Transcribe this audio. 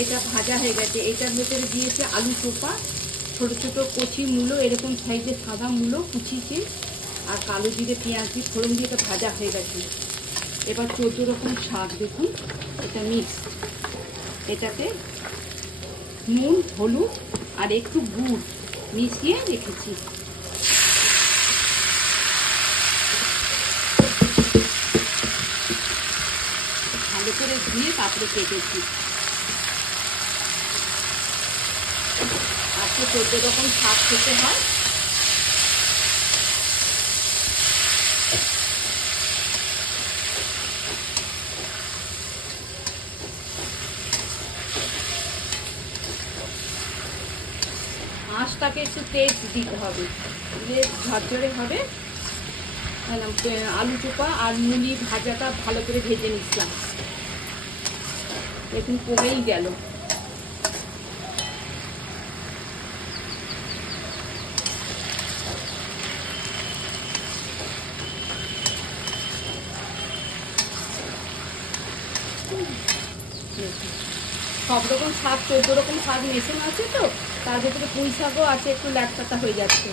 এটা ভাজা হয়ে গেছে। এটার ভেতরে দিয়েছে আলু চোপা, ছোট ছোট কচি মূলো, এরকম সাইজের সাদা মূলো কুচিকে, আর কালো জিরে পেঁয়াজ দিয়ে ফোড়ন দিয়ে এটা ভাজা হয়ে গেছে। এবার 14 রকম শাক দেখুন, এটা মিক্স। এটাতে নুন, হলুদ আর একটু গুড় মিশিয়ে রেখেছি। ভালো করে ধুয়ে তারপরে কেটেছি। আজকে 14 রকম শাক খেতে হয়। আঁশটাকে একটু তেজ দিতে হবে, দিয়ে ঝরঝরে হবে। আলু চোপা আর মুলি ভাজাটা ভালো করে ভেজে নিচ্ছিলাম, দেখুন কমেই গেল। সব রকম শাক, 14 রকম শাক মেশানো আছে তো, তার ভেতরে পুঁই শাকও আছে, একটু ল্যাটপাতা হয়ে যাচ্ছে।